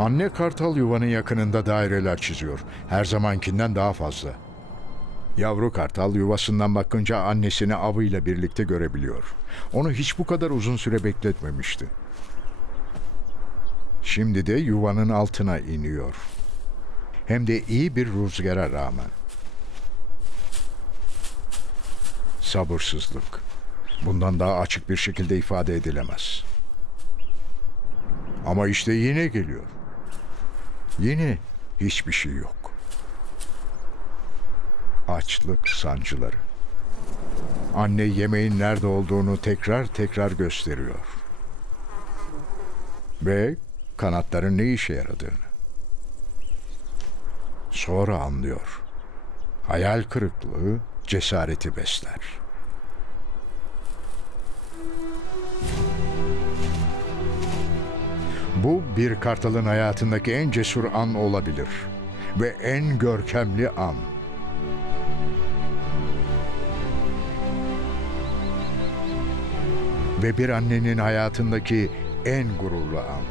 Anne kartal yuvanın yakınında daireler çiziyor. Her zamankinden daha fazla. Yavru kartal yuvasından bakınca annesini avıyla birlikte görebiliyor. Onu hiç bu kadar uzun süre bekletmemişti. Şimdi de yuvanın altına iniyor. Hem de iyi bir rüzgara rağmen. Sabırsızlık. Bundan daha açık bir şekilde ifade edilemez. Ama işte yine geliyor. Yine hiçbir şey yok. Açlık sancıları. Anne yemeğin nerede olduğunu tekrar tekrar gösteriyor. Ve kanatların ne işe yaradığını. Sonra anlıyor. Hayal kırıklığı cesareti besler. Bu bir kartalın hayatındaki en cesur an olabilir ve en görkemli an. Ve bir annenin hayatındaki en gururlu an.